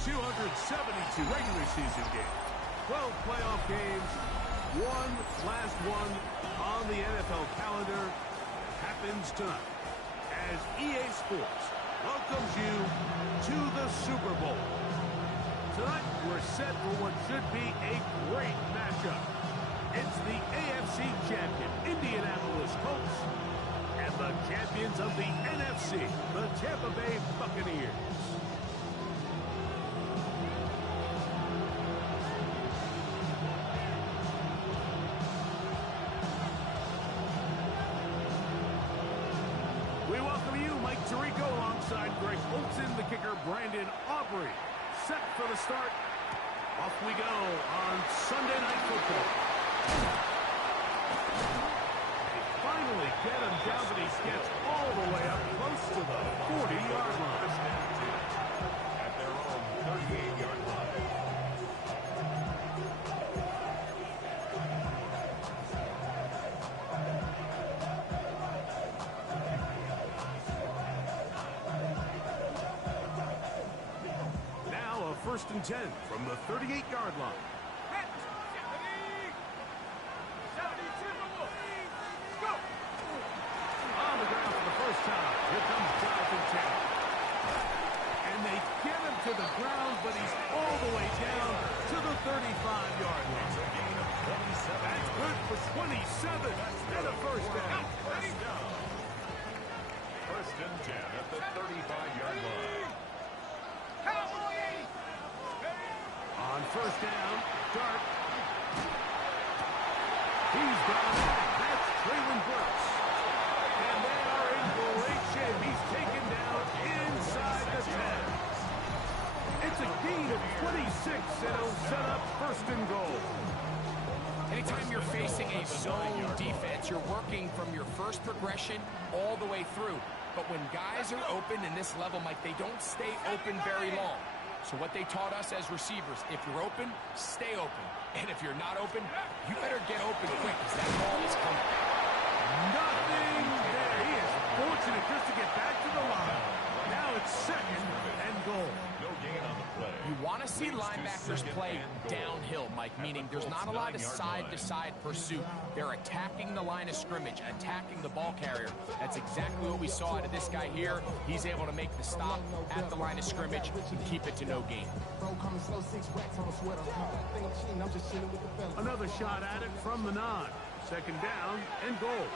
272 regular season games, 12 playoff games, one last one on the NFL calendar happens tonight as EA Sports welcomes you to the Super Bowl. Tonight, we're set for what should be a great matchup. It's the AFC champion, Indianapolis Colts, and the champions of the NFC, the Tampa Bay Buccaneers. We welcome you, Mike Tirico, alongside Greg Olson, the kicker, Brandon Aubrey. Set for the start. Off we go on Sunday Night Football. They finally get him down, but he gets all the way up close to the 40-yard line. At their own 38-yard line. Now a 1st and 10 from the 38-yard line. On the ground for the first time. Here comes Jonathan Taylor. And they get him to the ground, but he's all the way down to the 35-yard line. That's good for 27 and a first down. First and 10 at the 35-yard line. On first down, Dart. He's down. That's Traylon Burks. And they are in great shape. He's taken down inside the 10. It's a gain of 26, and it'll set up 1st and goal. Anytime you're facing a zone defense, you're working from your first progression all the way through. But when guys are open in this level, Mike, they don't stay open very long. So what they taught us as receivers, if you're open, stay open. And if you're not open, you better get open quick because that ball is coming. Nothing there. He is fortunate just to get back to the line. Now it's 2nd and goal. No gain on the play. You want to see linebackers play downhill, Mike, meaning there's not a lot of side-to-side pursuit. They're attacking the line of scrimmage, attacking the ball carrier. That's exactly what we saw out of this guy here. He's able to make the stop at the line of scrimmage and keep it to no gain. Another shot at it from the 9. 2nd down and goal.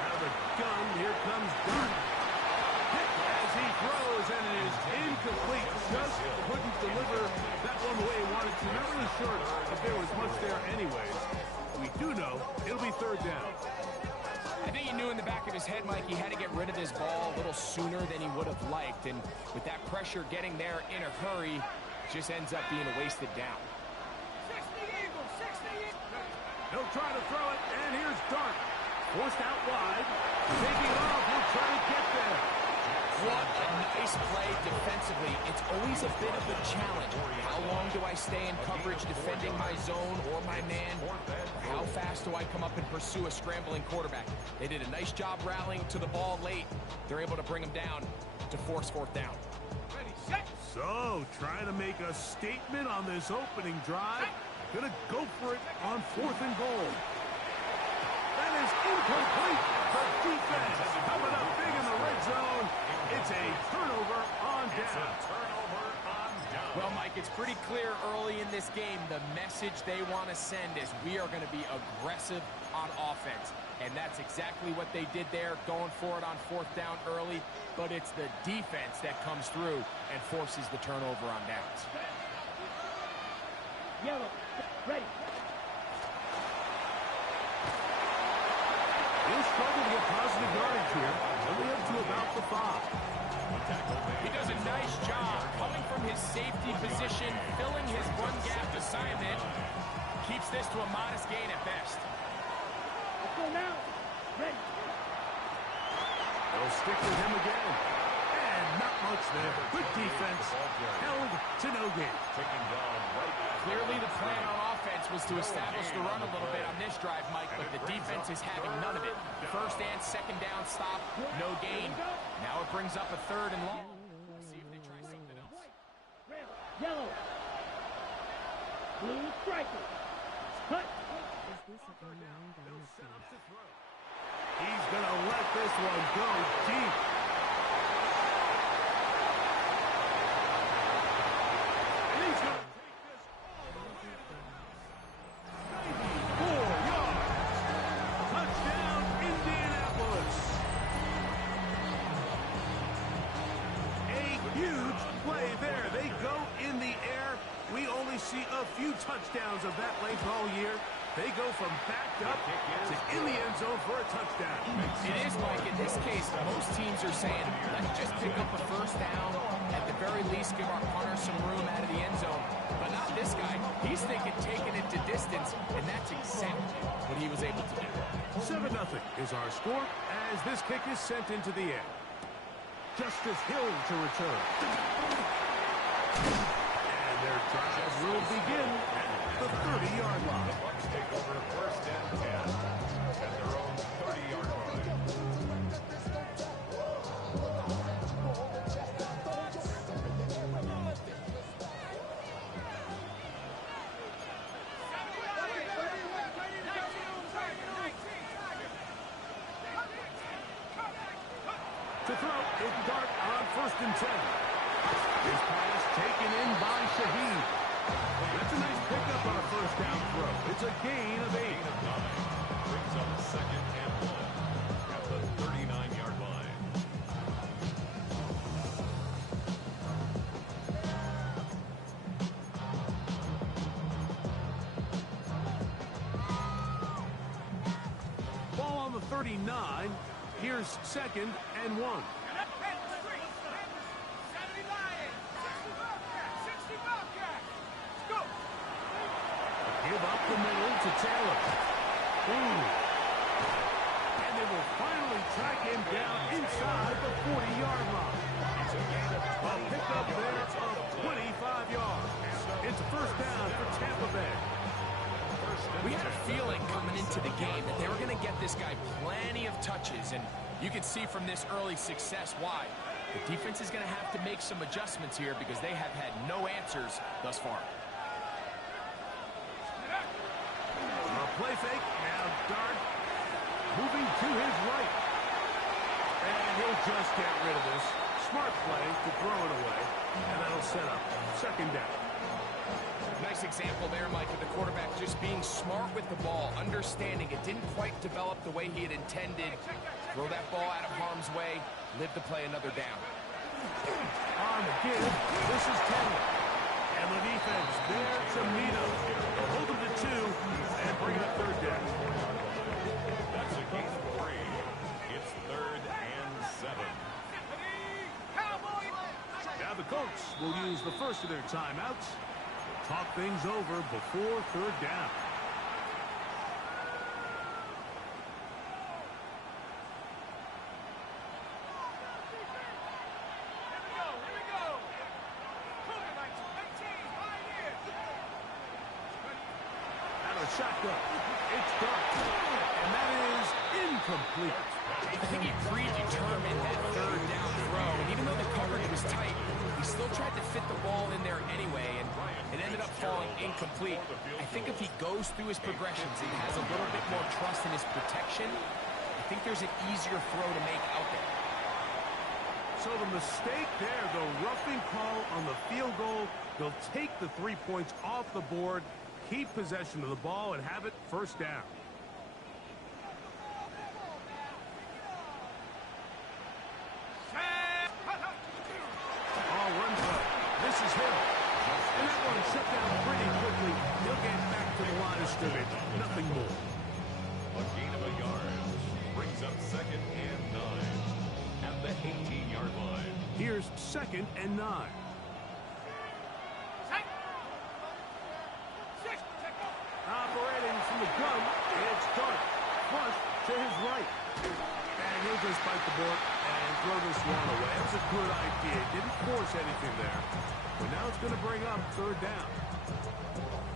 Out of the gun, here comes Dart. As he throws, and it is incomplete. Just couldn't deliver that one the way he wanted to. Not really sure if there was much there anyways. We do know it'll be 3rd down. I think he knew in the back of his head, Mike, he had to get rid of this ball a little sooner than he would have liked. And with that pressure getting there in a hurry, just ends up being a wasted down. He'll try to throw it, and here's Dart. Forced out wide. Taking it off. He'll try to get there. What a nice play defensively. It's always a bit of a challenge. How long do I stay in coverage defending my zone or my man? How fast do I come up and pursue a scrambling quarterback? They did a nice job rallying to the ball late. They're able to bring him down to force 4th down. So, trying to make a statement on this opening drive. Gonna go for it on 4th and goal. That is incomplete. The defense coming up big in the red zone. It's a turnover on down. Well, Mike, it's pretty clear early in this game the message they want to send is we are going to be aggressive on offense. And that's exactly what they did there, going for it on 4th down early. But it's the defense that comes through and forces the turnover on downs. Yellow, ready. He'll struggle to get positive yardage here. Only up to about the 5. He does a nice job coming from his safety position, filling his run gap assignment. Keeps this to a modest gain at best. Let's go now. Ready. They'll stick with him again. And not much there. Good defense, held to no gain. Clearly the plan on offense was to establish the run a little bit on this drive, Mike, but the defense is having none of it. First and second down stop, no gain. Now it brings up a third and long. Let's see if they try something else. Yellow. Blue striker. Cut. He's going to let this one go deep. And he's going to take this all the way to the 94 yards. Touchdown, Indianapolis. A huge play there. They go in the air. We only see a few touchdowns of that length all year. They go from backed up to in the end zone for a touchdown. It is, Mike, in this case, most teams are saying, let's just pick up a first down, at the very least give our punter some room out of the end zone. But not this guy. He's thinking taking it to distance, and that's exactly what he was able to do. 7-0 is our score as this kick is sent into the air. Justice Hill to return. And their drive will begin at the 30-yard line. Bucks take over first and 10 at their own 30-yard line. To throw is Dart on first and 10. This pass taken in by Shaheed. That's a nice pickup on a first down throw. It's a gain of 8. Brings up second and 1 at the 39-yard line. Ball on the 39. Here's second and 1. Give up the middle to Taylor. Ooh. And they will finally track him down inside the 40-yard line. A pickup there of 25 yards. It's a first down for Tampa Bay. We had a feeling coming into the game that they were going to get this guy plenty of touches, and you can see from this early success why. The defense is going to have to make some adjustments here because they have had no answers thus far. Play fake, now Dart moving to his right. And he'll just get rid of this. Smart play to throw it away. And that'll set up second down. Nice example there, Mike, of the quarterback just being smart with the ball, understanding it didn't quite develop the way he had intended. Throw that ball out of harm's way, live to play another down. On the give, this is Taylor. And the defense there to meet him. Hold him to 2 and bring up third down. That's a gain of 3. It's third and 7. Now the Colts will use the first of their timeouts. Talk things over before third down. Shotgun. It's Dart. And that is incomplete. I think he predetermined that third down throw, and even though the coverage was tight, he still tried to fit the ball in there anyway, and it ended up falling incomplete. I think if he goes through his progressions, he has a little bit more trust in his protection. I think there's an easier throw to make out there. So the mistake there, the roughing call on the field goal, they'll take the 3 points off the board, keep possession of the ball, and have it first down. All run play. This is Hill. And that one shut down pretty quickly. He'll get back to the line of scrimmage. Nothing more. A gain of a yard brings up second and 9 at the 18-yard line. Here's second and 9. Operating from the gun, it's Dart. Flush to his right. And he'll He'll just bite the bullet and throw this one away. That's a good idea. Didn't force anything there. But now it's going to bring up third down.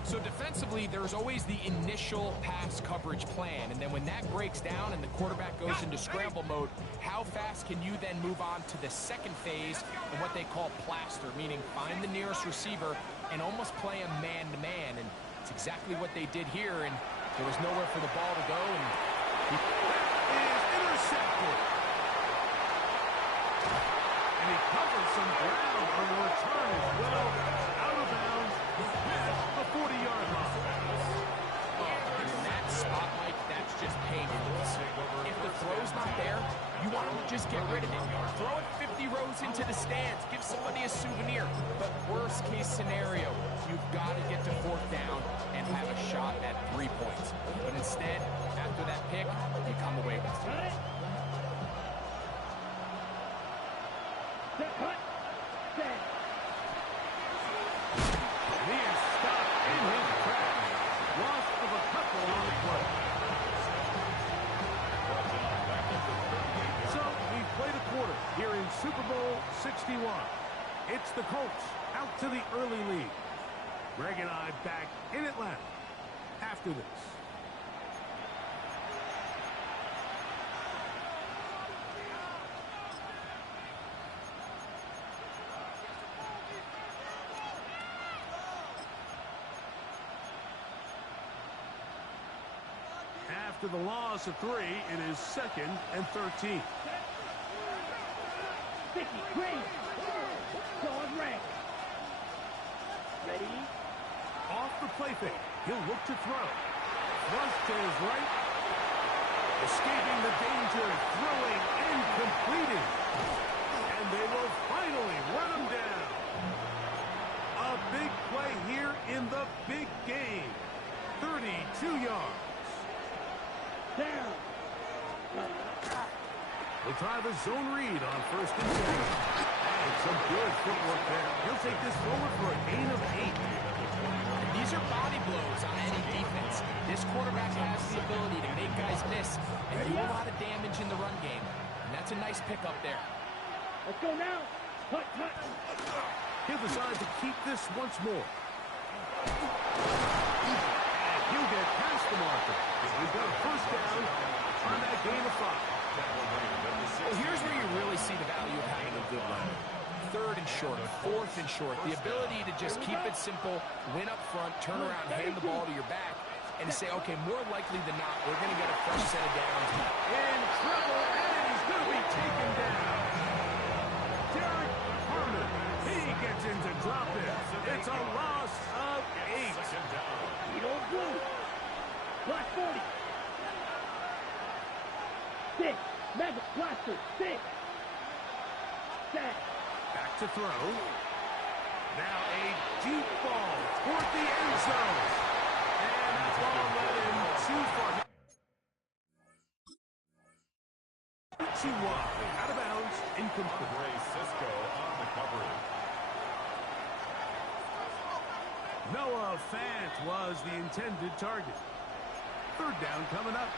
So defensively, there's always the initial pass coverage plan, and then when that breaks down and the quarterback goes into scramble mode, how fast can you then move on to the second phase and what they call plaster, meaning find the nearest receiver and almost play a man-to-man, and it's exactly what they did here, and there was nowhere for the ball to go, and that is intercepted. And he covers some ground on the return as well. Out of bounds at the 40-yard line. in that spot, Mike, that's just painful. If the throw's not there, you want them to just get rid of it. Throw it 50 rows into the stands. Give somebody a souvenir. But worst case scenario, you've got to get to fourth down and have a shot at 3 points. But instead, after that pick, you come away with two. Cut. Set. And he is stopped in his tracks. Loss of a couple on the play. So we played a quarter here in Super Bowl 61. It's the Colts out to the early lead. Greg and I back in Atlanta after this. After the loss of 3, it is 2nd and 13. 50, green. Going red. Ready? Off the play fake. He'll look to throw. Thrust to his right. Escaping the danger. Throwing and completing. And they will finally run him down. A big play here in the big game. 32 yards. Down. We'll try the zone read on 1st and 10. And some good footwork there. He'll take this forward for a gain of 8. These are body blows on any defense. This quarterback has the ability to make guys miss and do a lot of damage in the run game. And that's a nice pickup there. Let's go now. Cut. He'll decide to keep this once more. He'll get past the marker. We've got a first down on that gain of 5. Well, here's where you really see the value of having a good line. 3rd and short, 4th and short. The ability to just keep it simple, win up front, turn around, hand the ball to your back, and say, okay, more likely than not, we're going to get a fresh set of downs. In trouble, and he's going to be taken down. Derek Harmon, he gets in to drop it. It's a loss of 8. We don't blue. Black 40. 6. Mega blaster. 6. Set. Back to throw. Now a deep ball toward the end zone. And that ball led him too far. Too wide. Out of bounds. Incomplete. Ray Cisco on the coverage. Noah Fant was the intended target. 3rd down coming up.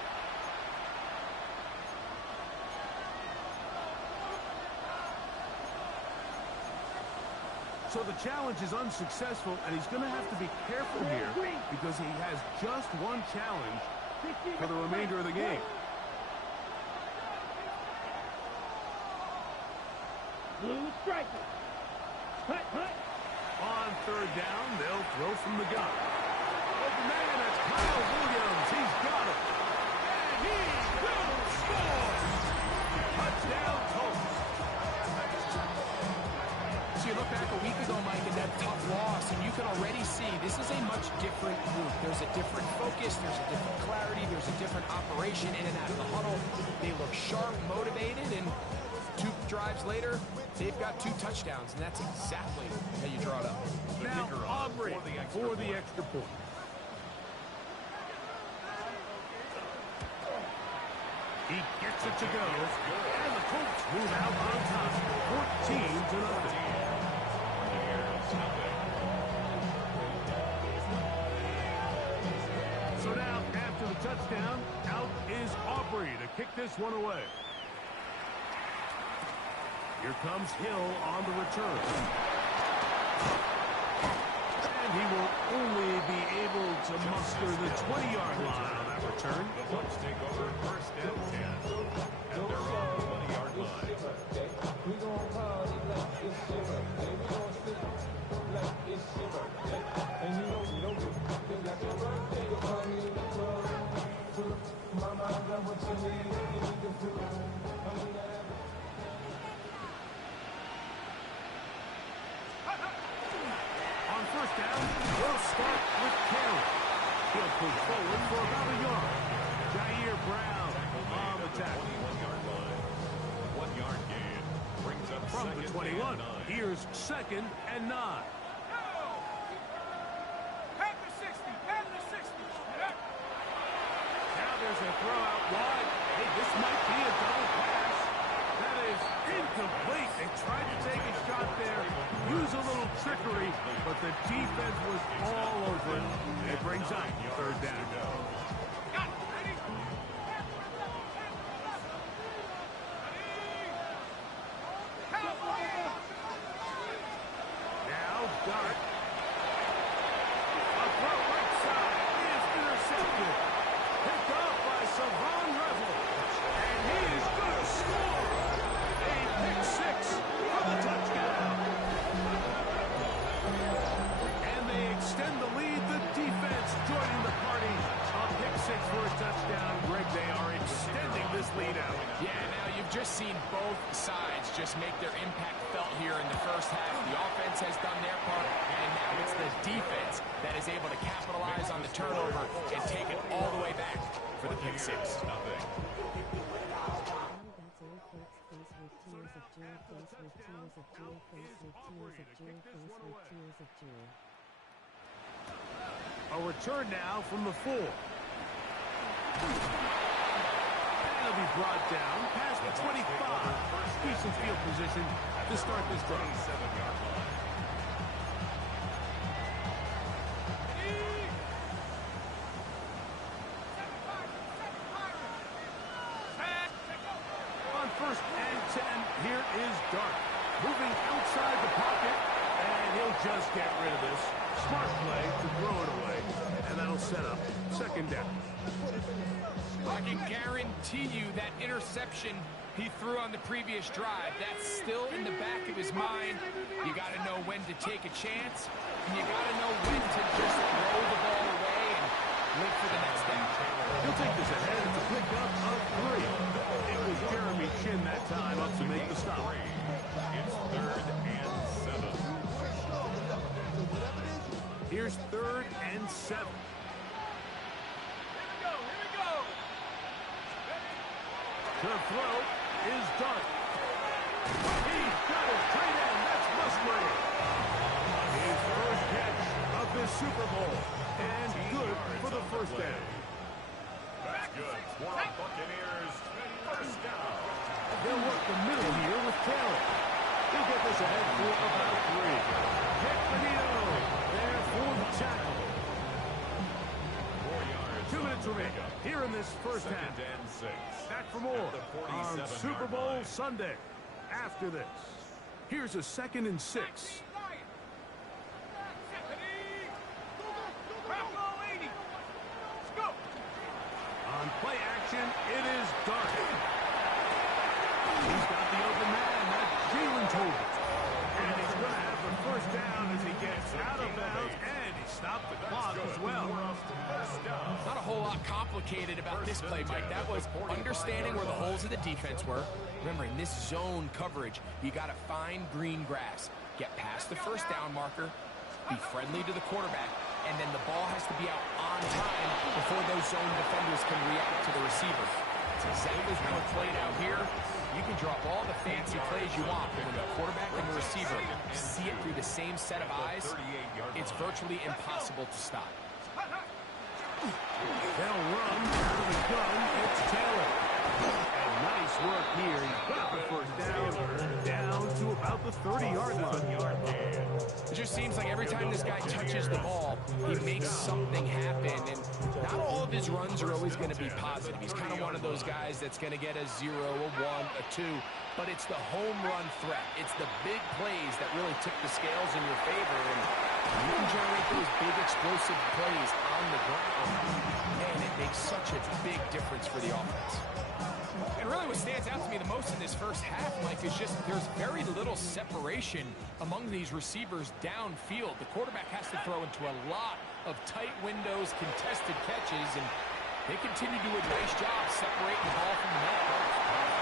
So the challenge is unsuccessful, and he's going to have to be careful here because he has just one challenge for the remainder of the game. Blue striker. Cut. On 3rd down, they'll throw from the gun. Oh, man, that's Kyle Williams. He's got it. And he will score. Touchdown, Colts. So you look back a week ago, Mike, and that tough loss, and you can already see this is a much different group. There's a different focus, there's a different clarity, there's a different operation in and out of the huddle. They look sharp, motivated, and 2 drives later, they've got 2 touchdowns, and that's exactly how you draw it up. Now Aubrey for the extra point. He gets it to go, and the Colts move out on top, 14-0. So now, after the touchdown, out is Aubrey to kick this one away. Here comes Hill on the return. And he will only be able to muster the 20-yard line on that return. The Bucs take over first and 10. And they're on the 20-yard line. We gon' party like it's your birthday. We gon' sip like it's your birthday. And you know it's like your birthday. You party in the club. Mama, I got what you need. You need to do. On first down, we'll start with Carey. He'll push forward for about a yard. Jair Brown on the tackle. 21-yard line. 1-yard gain. Brings up From the second 21, and 9. here's 2nd and 9. Now there's a throw out wide. Hey, this might be a double pass. That is incomplete. They tried to take a shot there, use a little trickery, but the defense was all over it. It brings up 3rd down. Now, Dart. A throw right side is intercepted. Picked off by Savon Revel. And he is going to score. A pick 6 for the touchdown. And they extend the lead. The defense joining the party. A pick 6 for a touchdown. Greg, they are extending this lead out. Yeah, now you've just seen both sides just make their impact felt here in the first half. The offense has done their part, and now it's the defense that is able to capitalize on the turnover and take it all the way back for the pick 6. Nothing. A return now from the 4. That'll be brought down past the 25. Decent field position to start this drive. 7-yard line. On 1st and 10, here is Dart. Moving outside the pocket, and he'll just get rid of this. Smart play to throw it away, and that'll set up 2nd down. I can guarantee you that interception he threw on the previous drive, that's still in the back of his mind. You got to know when to take a chance, and you got to know when to just throw the ball away and live for the next down. He'll take this ahead. It's a pickup of 3. It was Jeremy Chin that time up to make the stop. It's 3rd and 7. Here's 3rd and 7. The throw is Dart. He's got his tight end. That's Musgrave. His first catch of this Super Bowl. And good for the 1st down. That's good for the Buccaneers. 1st down. They'll work the middle here with Taylor. He'll get this ahead for about 3. Nick Benito there for the tackle. 4 yards. 2 minutes remaining here in this first half. 2nd and 6. Back for more on 47-yard Super Bowl line. Sunday. After this, here's a 2nd and 6. On play action, it is Dart. He's got the open man. That's Jalen Tolbert. And he's going to have the 1st down as he gets out of bounds. And he stopped the clock as well. Not a whole lot complicated about this play, Mike. That was understanding where the holes of the defense were. Remember, in this zone coverage, you got to find green grass. Get past the 1st down marker, be friendly to the quarterback, and then the ball has to be out on time before those zone defenders can react to the receiver. It's exactly how it played out here. You can drop all the fancy plays you want, but when the quarterback and the receiver see it through the same set of eyes, it's virtually impossible to stop. They'll run out of the gun. It's Taylor. And nice work here. He got the 1st down to about the 30-yard line. Just just seems like every time this guy touches the ball, he makes something happen. And not all of his runs are always going to be positive. He's kind of one of those guys that's going to get a 0, a 1, a 2. But it's the home run threat. It's the big plays that really tip the scales in your favor. And you can generate those big explosive plays on the ground. Man, it makes such a big difference for the offense. And really what stands out to me the most in this first half, Mike, is just there's very little separation among these receivers downfield. The quarterback has to throw into a lot of tight windows, contested catches, and they continue to do a nice job separating the ball from the net.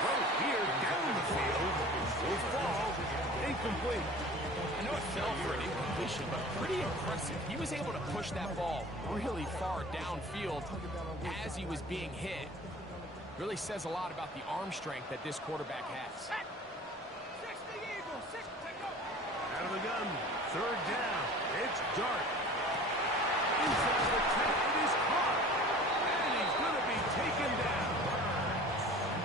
Well, here down the field, will fall incomplete. I know it fell for an incompletion, but pretty impressive. He was able to push that ball really far downfield as he was being hit. Really says a lot about the arm strength that this quarterback has. Out of the gun, third down. It's Dart. Inside the 10, it is caught. And he's going to be taken down.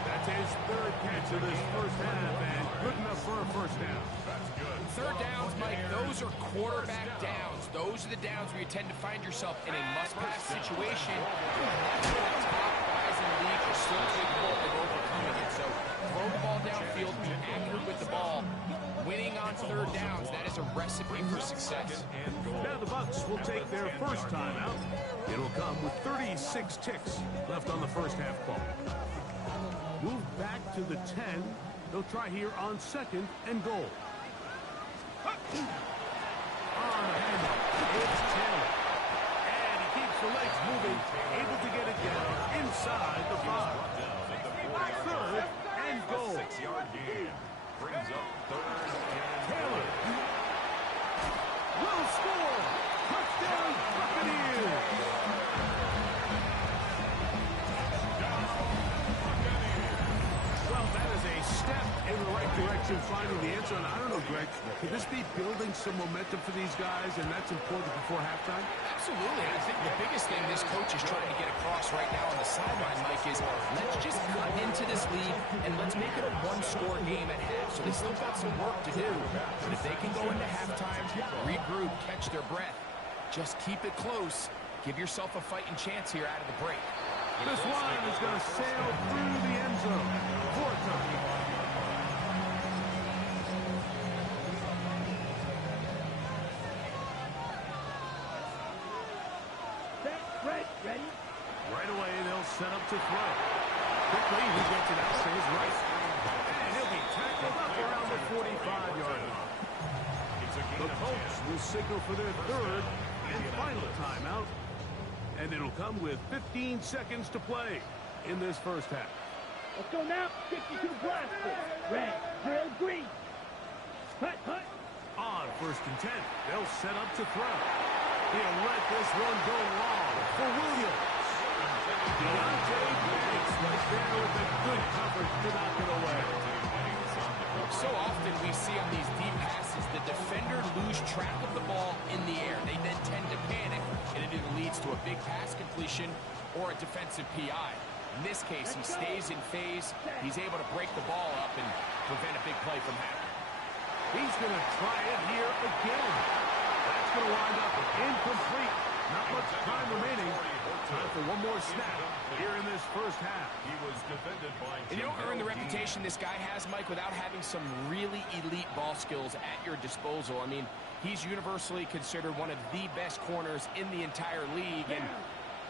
That's his third catch of this first half, and good enough for a first down. That's good. Third downs, Mike, those are quarterback downs. Those are the downs where you tend to find yourself in a must-pass situation. That's where the top guys in the league are so capable of overcoming it. So throw the ball downfield, be accurate with the ball. Winning on third downs, that is a recipe for success. Now the Bucs will take their first timeout. It'll come with 36 ticks left on the first half clock. Move back to the 10. They'll try here on second and goal. On the handoff, it's Taylor. And he keeps the legs moving, able to get it down inside the 5. Third and goal. 6-yard gain. Brings up third and Taylor will score. Touchdown Buccaneers. Well, that is a step in the right direction, finding the end zone. I don't know, Greg, could this be building some momentum for these guys, and that's important before halftime? Absolutely. I think the biggest thing this coach is trying to get across right now on the sideline, Mike, is let's just cut into this lead and let's make it a one-score game at half. So they still got some work to do. But if they can go into halftime, regroup, catch their breath, just keep it close. Give yourself a fighting chance here out of the break. This one is going to sail through the end zone. 4 touchdowns. Ready? Right away, they'll set up to throw. Quickly, he gets it out to his right. And he'll be tackled up around the 45-yard line. The Colts will signal for their third and final timeout. And it'll come with 15 seconds to play in this first half. Let's go now. 52 blasters. Red, drill, green. Hut. On first and 10, they'll set up to throw. He'll let this one go long for Williams. Deontay Banks right there with a good coverage to knock it away. So often we see on these deep passes, the defender lose track of the ball in the air. They then tend to panic, and it either leads to a big pass completion or a defensive PI. In this case, he stays in phase. He's able to break the ball up and prevent a big play from happening. He's going to try it here again. That's going to wind up incomplete. Not much time remaining. Time for one more snap here in this first half. he was defended by And you don't earn the reputation this guy has, Mike, without having some really elite ball skills at your disposal. I mean, he's universally considered one of the best corners in the entire league. And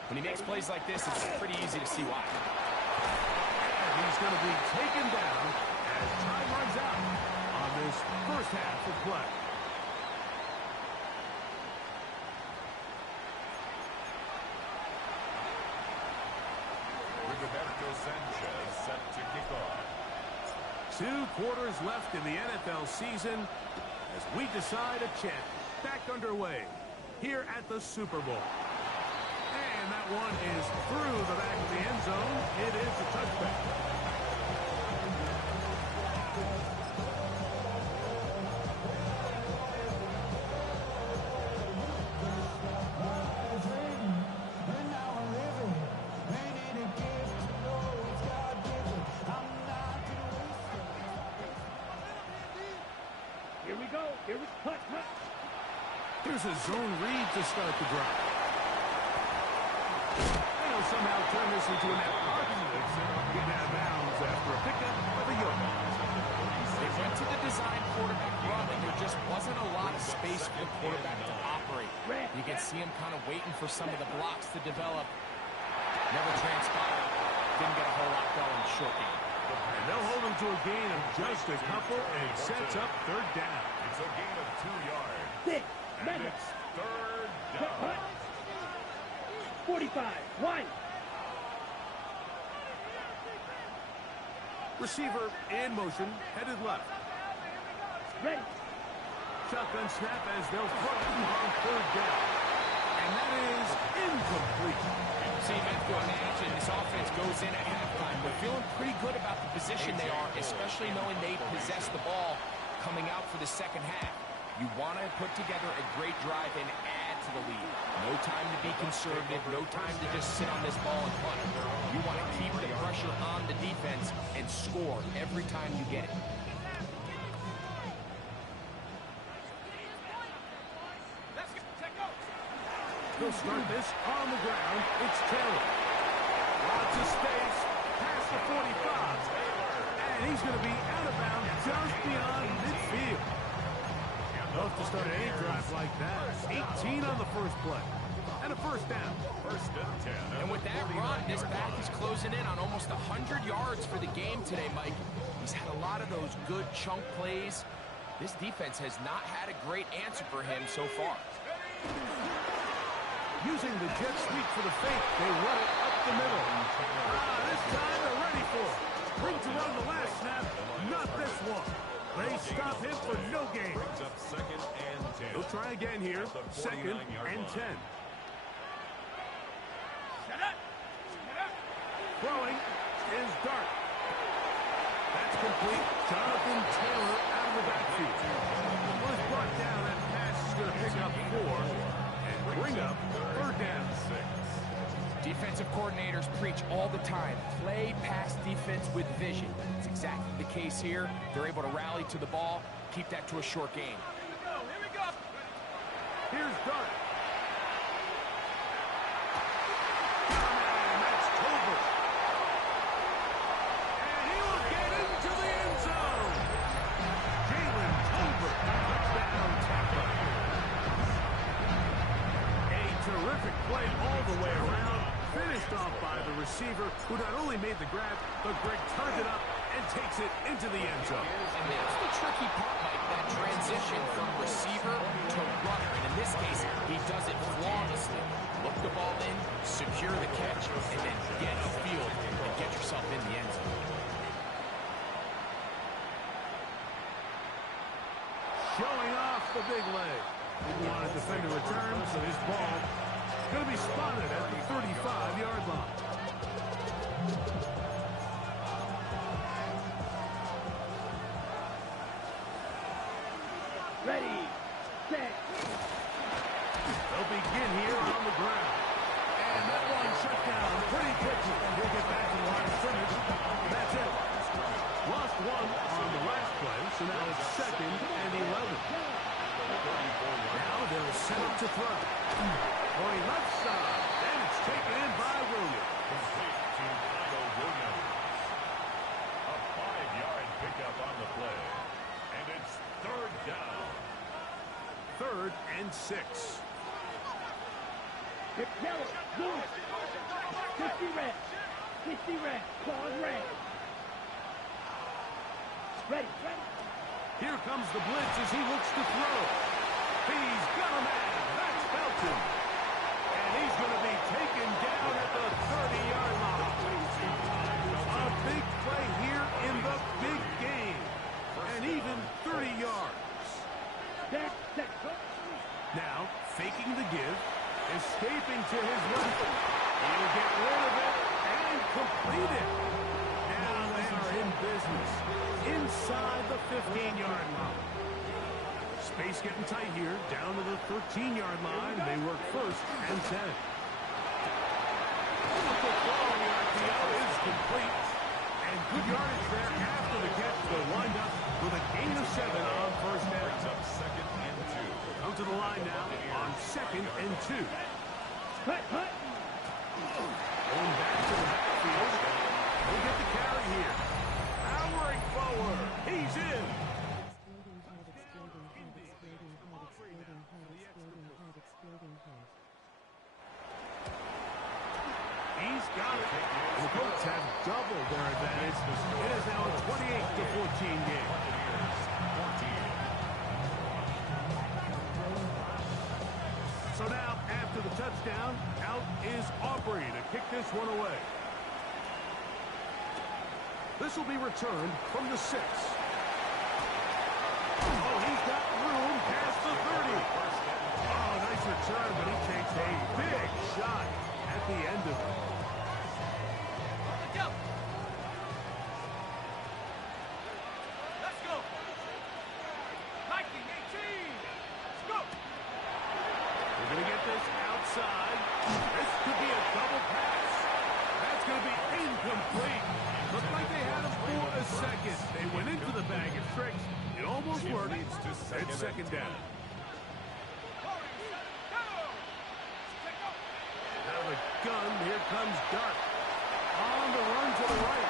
when he makes plays like this, it's pretty easy to see why. And he's going to be taken down as time runs out on this first half of play. Roberto Sanchez set to kick off. 2 quarters left in the NFL season as we decide a champ back underway here at the Super Bowl. And that one is through the back of the end zone. It is a touchback. Here we go. Hut. Here's a zone read to start the drive. And he'll somehow turn this into an effort. Getting out of bounds after a pickup of a yard. They went to the design quarterback run, and there just wasn't a lot of space for the quarterback to operate. You can see him kind of waiting for some of the blocks to develop. Never transpired. Didn't get a whole lot going short game. And they'll hold him to a gain of just a couple, and it sets up third down. It's a gain of 2 yards. 6, And 7, it's third down. 45, 1. Receiver in motion, headed left. Ready. Shotgun snap as they'll throw it on third down. And that is incomplete. See, you have to imagine this offense goes in at halftime. They're feeling pretty good about the position they are, especially knowing they possess the ball coming out for the second half. You want to put together a great drive and add to the lead. No time to be conservative, no time to just sit on this ball and punt. You want to keep the pressure on the defense and score every time you get it. He'll start this on the ground. It's Taylor. Lots of space past the 45. And he's going to be out of bounds just beyond midfield. Love to start any drive like that. 18 on the first play. And a first down. First and 10. And with that run, this back is closing in on almost 100 yards for the game today, Mike. He's had a lot of those good chunk plays. This defense has not had a great answer for him so far. Using the jet sweep for the fake, they run it up the middle. This time they're ready for it. Bring to run the last snap, not this one. They stop him for no gain. Brings up second and 10. He'll try again here, second and 10. Throwing is Dart. That's complete. Jonathan Taylor out of the backfield. Was brought down, and pass is going to pick up 4. Bring up third down. 6. Defensive coordinators preach all the time. Play pass defense with vision. It's exactly the case here. They're able to rally to the ball, keep that to a short game. Here we go. Here's Dart. And that's Tolbert. And he will get into the end zone. Jalen Tolbert. Touchdown, Tampa. Terrific play all the way around. Finished off by the receiver, who not only made the grab, but Greg turned it up and takes it into the end zone. And that's the tricky part, Mike, that transition from receiver to runner. And in this case, he does it flawlessly. Look the ball in, secure the catch, and then get upfield and get yourself in the end zone. Showing off the big leg. Didn't want to defend a return, so his ball going to be spotted at the 35-yard line. Ready. Set. They'll begin here on the ground. And that one shut down pretty quickly. He'll get back to the line of scrimmage. That's it. Lost one on the last play, so now it's second and 11. Now they'll set up to throw. Going left side, and it's taken in by Williams. Complete to Kyle Williams. A 5-yard pickup on the play. And it's third down. Third and 6. Hip Keller. Lewis. 50 red. 50 red. Pause red. Ready. Ready. Here comes the blitz as he looks to throw. He's got a man. That's Felton. And he's going to be taken down at the 30-yard line. A big play here in the big game. And even 30 yards. Now, faking the give. Escaping to his left. He'll get rid of it and complete it. Now they are in business. Inside the 15-yard line. Space getting tight here. Down to the 13-yard line. They work first and 10. The throw on the RPO is complete. And good yardage there after the catch. They'll wind up with a gain of 7 on first down. Brings up second and 2. Don't to the line now on 2nd and 2. Hut, hut. Going back to the backfield. He'll get the carry here. Powering forward. He's in. He's got it. And the Colts have doubled their advantage. It is now a 28-14 game. So now, after the touchdown, out is Aubrey to kick this one away. This will be returned from the 6. Oh, he's got room past the 30. Oh, nice return, but he takes a big shot at the end of it. Let's go. 1918. Let's go. We're going to get this outside. This could be a double pass. That's going to be incomplete. Looked like they had him for a second. They went into the bag of tricks. It almost worked. It's second down. Out of the gun, here comes Dart. On the run to the right.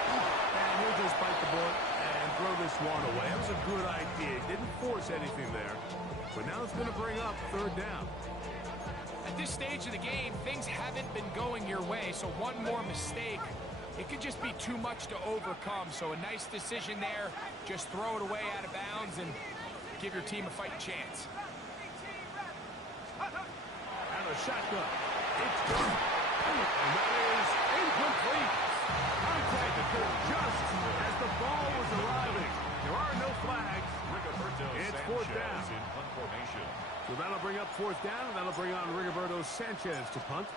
And he'll just bite the bullet and throw this one away. That was a good idea. He didn't force anything there. But now it's going to bring up 3rd down. At this stage of the game, things haven't been going your way, so one more mistake, it could just be too much to overcome. So a nice decision there. Just throw it away out of bounds and give your team a fighting chance. And a shotgun. It's good. And that is incomplete. Contact occurred just as the ball was arriving. There are no flags. It's 4th down. So that'll bring up 4th down, and that'll bring on Rigoberto Sanchez to punt.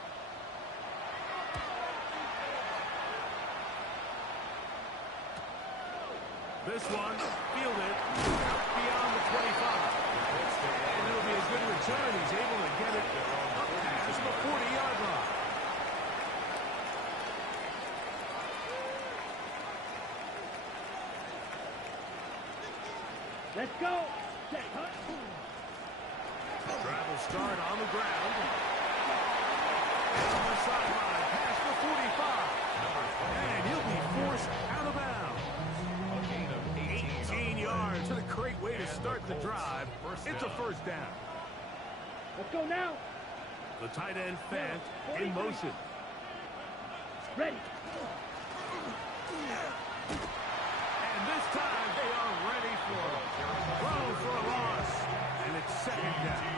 This one, fielded out beyond the 25. And it'll be a good return. He's able to get it up past the 40-yard line. Let's go. Set, hut. Travel start on the ground. On the sideline, past the 45. And he'll be forced out of bounds. 18 yards. And a great way to start the drive. It's a 1st down. Let's go now. The tight end, Fant, in motion. Ready. And this time they are ready for it. Throw for a loss. And it's 2nd down.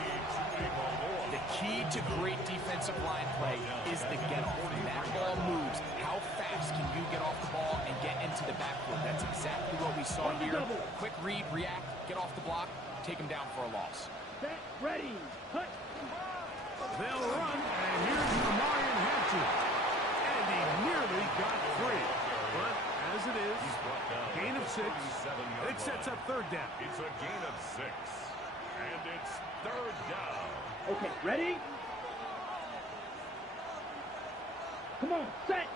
The key to great defensive line play is the get-off. When that ball moves, how fast can you get off the ball and get into the backfield? That's exactly what we saw here. Quick read, react, get off the block, take him down for a loss. Set, ready. Hut. They'll run, and here's Marion Hampton. And he nearly got 3. But as it is, gain of 6. It sets up 3rd down. It's a gain of 6. And it's 3rd down. Okay, ready? Come on, set.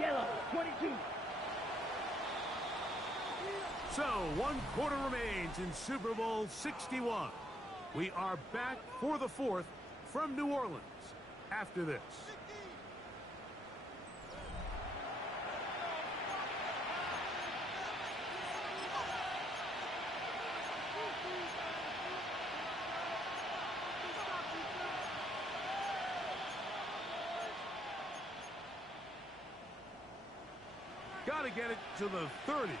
Yellow, 22. So, 1 quarter remains in Super Bowl 61. We are back for the 4th from New Orleans after this. Got to get it to the 30.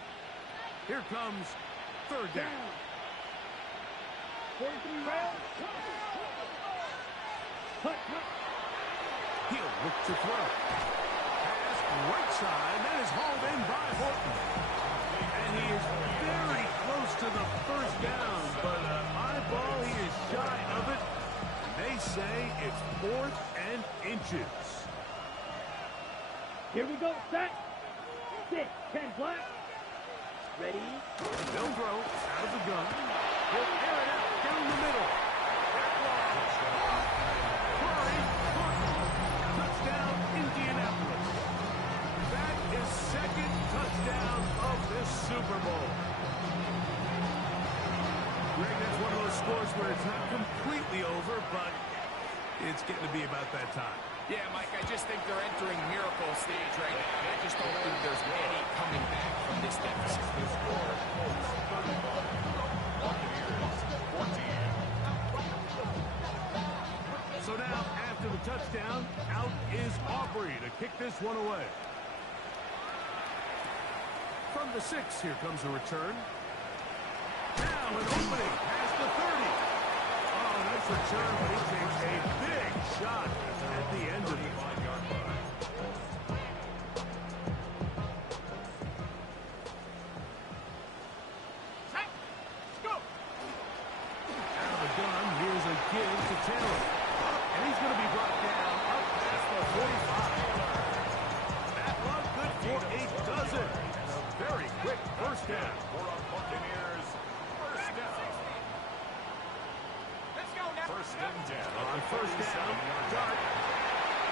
Here comes 3rd down. 43 rounds. Hut, hut. He'll look to throw. Pass right side. That is hauled in by Horton. And he is very close to the 1st down. But high ball, he is shy of it. They say it's 4th and inches. Here we go, set. 6, 10 black. Ready? They'll throw out of the gun. He'll air it out down the middle. That long. Curry, touchdown, Indianapolis. That is 2nd touchdown of this Super Bowl. Greg, that's one of those course, where it's not completely over, but it's getting to be about that time. Yeah, Mike, I just think they're entering miracle stage right now. I just don't think there's any coming back from this deficit. The score is 35. Buccaneers 14. So now, after the touchdown, out is Aubrey to kick this one away. From the 6, here comes a return. Now an opening past the 30. Oh, nice return, but he takes a big shot at the end of the 5-yard line. Out of the gun, here's a give to Taylor. And he's going to be brought down up past the 45. That one good for a dozen. And a very quick first down. For a Buccaneers first down. Let's go now. First and 10. On first down, Dart.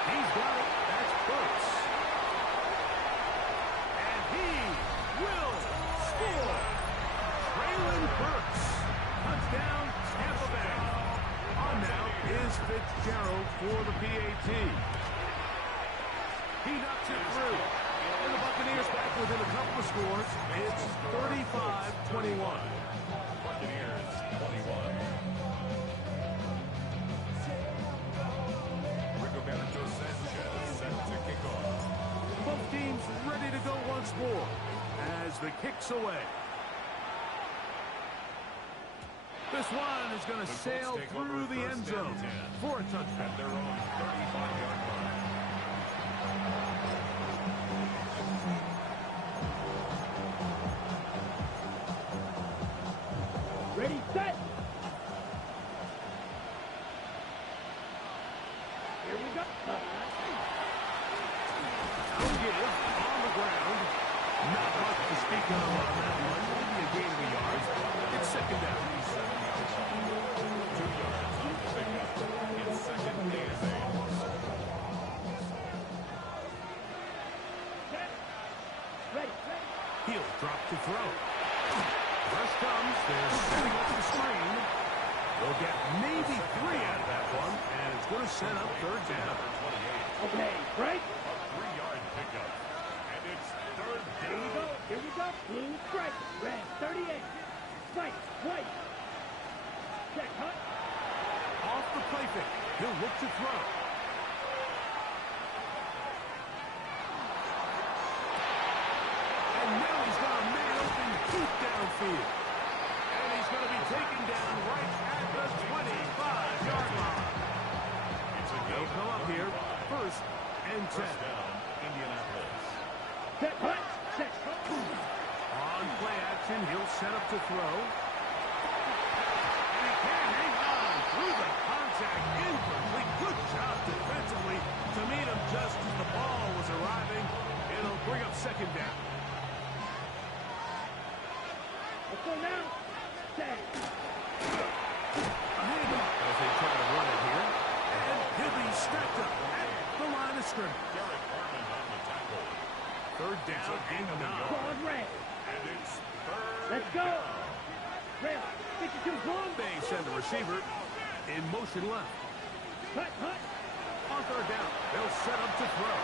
He's got it. That's Burks. And he will score. Traylon Burks. Touchdown, Tampa Bay. On now is Fitzgerald for the PAT. He knocks it through. And the Buccaneers back within a couple of scores. It's 35-21. Buccaneers 21. Rigoberto Sanchez set to kick off. Both teams ready to go once more as the kick's away. This one is going to sail through the end zone for a touchdown. At their own 35-yard line. Ready, set. Here we go. I'll give on the ground. Not much to speak of on that one. Maybe a gain of a yard. It's second down. 2 yards on the pickup. It's second and 8. Set. Ready, ready. He'll drop to throw. Rush comes. They're setting up the screen. They'll get maybe 3 out of that one, and it's going to set up third down. Okay, right. A 3-yard pickup. And it's third Here we down. go. Here we go. Blue stripe. Red 38. White. White. Check, hut. Off the play fake. He'll look to throw. And now he's got a man open deep downfield. And he's going to be taken down right at the 25-yard line. They'll come up here, first and 10. First down, Indianapolis. Set, hut. Set. On play action, he'll set up to throw. And he can't hang on through the contact. Incomplete. Good job defensively to meet him just as the ball was arriving. It'll bring up second down. Let's go now. Set. A handoff as they try to run it here. And he'll be snapped up at the line of scrimmage. Derek Harmon on the tackle. Third down and 9. Forward red. And it's third Let's go. down. Red. 52 long. They send the receiver in motion left. Hut, hut. On third down, they'll set up to throw.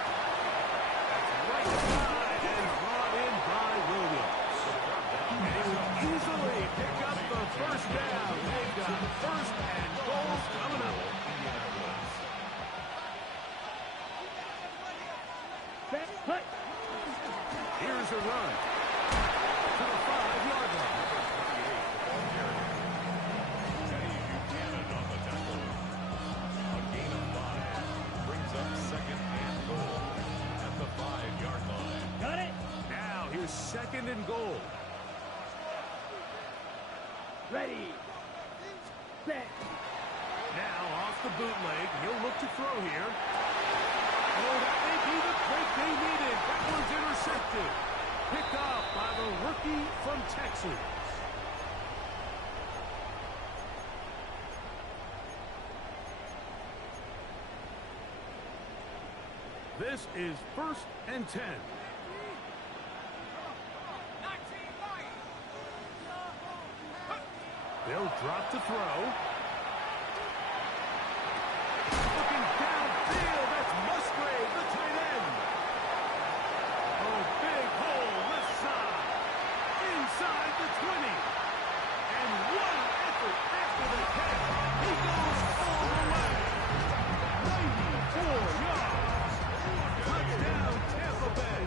That's right side and brought in by Williams. And he will easily pick up the first down. They've got first and goal coming up. Set, hut. Here's a run to the 5-yard line. Teddy Buchanan on the tackle. A gain of 5. Brings up second and goal at the 5-yard line. Got it. Now here's second and goal. Ready. Set. Now off the bootleg, he'll look to throw here. Oh, that may be the break they needed. That one's intercepted. Picked up by the rookie from Texas. This is first and 10. They'll drop to throw. Looking downfield, that's Musgrave, the tight end. Oh, big hole left side. Inside the 20. And what an effort after the catch. He goes all the way. 94 yards. Touchdown, Tampa Bay.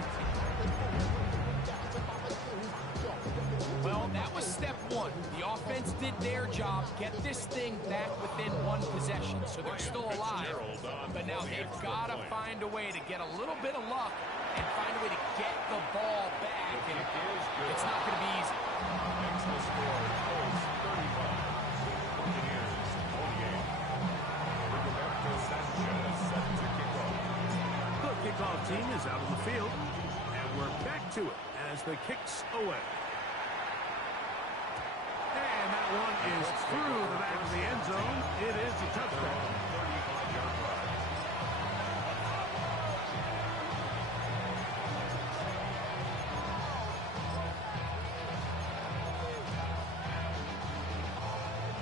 Well, that was step one. The offense did their job, get this thing back within one possession, so they're still alive. But now they've got to find a way to get a little bit of luck and find a way to get the ball back. And it's not going to be easy. Makes the score Colts 35. Buccaneers 28. Roberto Sanchez set to kick off. The kickoff team is out on the field, and we're back to it as the kicks away. And that one is through the back of the end zone. It is a touchdown. 35-yard line.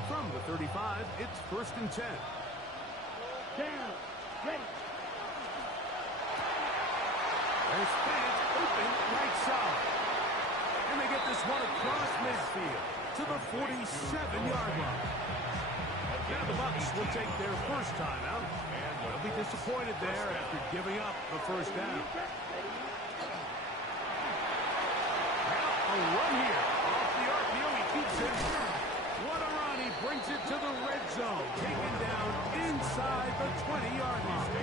From the 35, it's 1st and 10. Down. Ready. There's fans open right side. And they get this one across midfield to the 47-yard line. Now the Bucs will take their first timeout. They'll be disappointed there after giving up the first down. Now a run here. Off the RPO, he keeps it. What a run. He brings it to the red zone. Taken down inside the 20-yard line.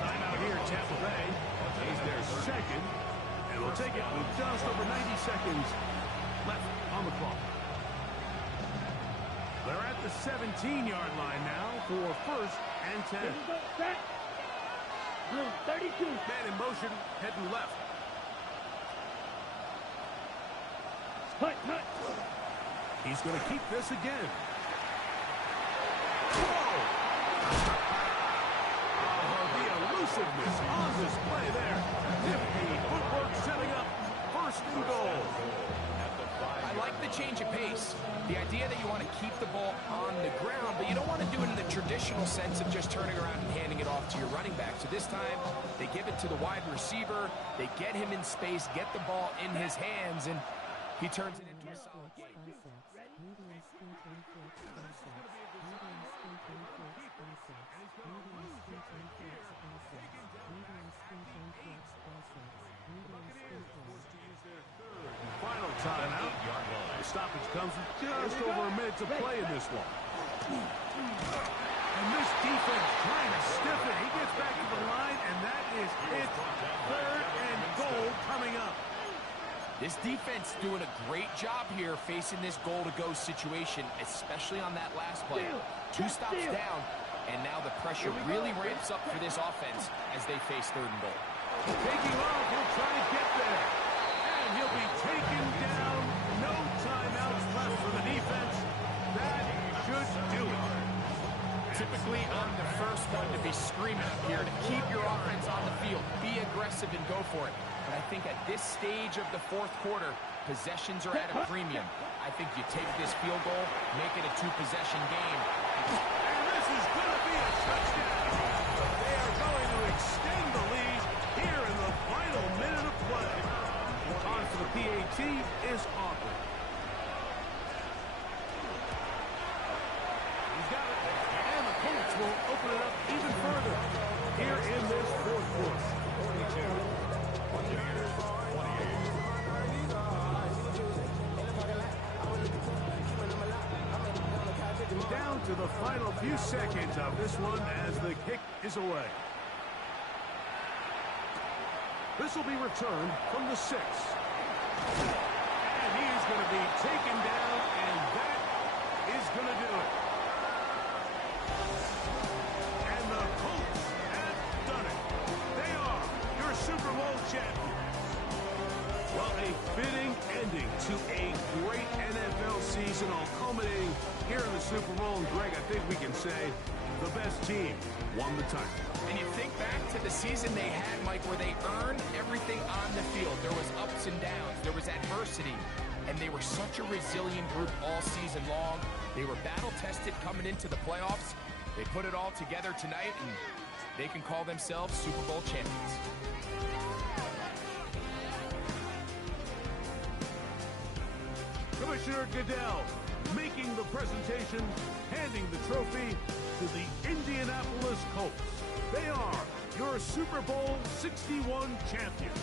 Timeout here, Tampa Bay. Is their second. And we'll take it with just over 90 seconds left on the clock. They're at the 17-yard line now for 1st and 10. Here we go. Back. Blue 32. Man in motion, heading left. Hut, hut. He's going to keep this again. Whoa! Oh, the elusiveness on display there. Nifty footwork setting up 1st and goal. I like the change of pace. The idea that you want to keep the ball on the ground, but you don't want to do it in the traditional sense of just turning around and handing it off to your running back. So this time, they give it to the wide receiver. They get him in space, get the ball in his hands, and he turns it into a solid game. Final timeout. The stoppage comes with just over a minute to play in this one. And this defense trying to stiff it. He gets back to the line, and that is it. 3rd and goal coming up. This defense doing a great job here facing this goal-to-go situation, especially on that last play. 2 stops down, and now the pressure really ramps up for this offense as they face 3rd and goal. Taking off, he'll try to get there. And he'll be taken down. No timeouts left for the defense. That should do it. Typically, I'm the first one to be screaming up here to keep your offense on the field. Be aggressive and go for it. But I think at this stage of the 4th quarter, possessions are at a premium. I think you take this field goal, make it a 2-possession game. And this is going to be a touchdown. They are going to extend the lead here in the final minute of play. On for the PAT is Aubrey. He's got it. And the Colts will open it up even further here in this 4th quarter. Down to the final few seconds of this one as the kick is away. This will be returned from the 6. And he is going to be taken down, and that is going to do it. And the Colts have done it. They are your Super Bowl champions. Well, a fitting ending to a great NFL season, all culminating here in the Super Bowl. And Greg, I think we can say the best team won the title. And you think back to the season they had, Mike, where they earned everything on the field. There was ups and downs. There was adversity. and they were such a resilient group all season long. They were battle-tested coming into the playoffs. They put it all together tonight, and they can call themselves Super Bowl champions. Commissioner Goodell making the presentation, handing the trophy to the Indianapolis Colts. They are your Super Bowl 61 champions.